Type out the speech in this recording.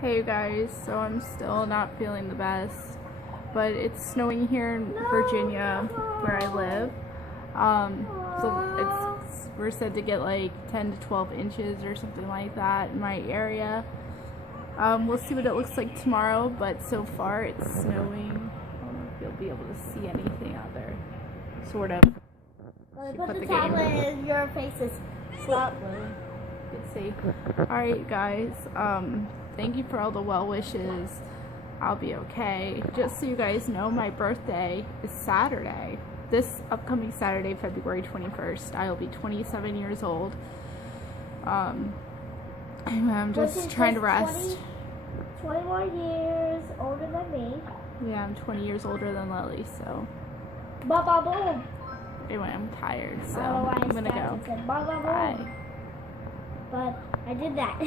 Hey you guys, so I'm still not feeling the best, but it's snowing here in Virginia where I live. So we're said to get like 10 to 12 inches or something like that in my area. We'll see what it looks like tomorrow, but so far it's snowing. I don't know if you'll be able to see anything out there. Sort of. Put the tablet in your face is flat. You can see. Alright guys, thank you for all the well wishes. I'll be okay. Just so you guys know, my birthday is Saturday. This upcoming Saturday, February 21st. I'll be 27 years old. I'm just trying to rest. 20 more years older than me. Yeah, I'm 20 years older than Lily, so. Ba ba boom. Anyway, I'm tired, so I don't know why I'm gonna go. Said ba ba boom. Bye. But I did that.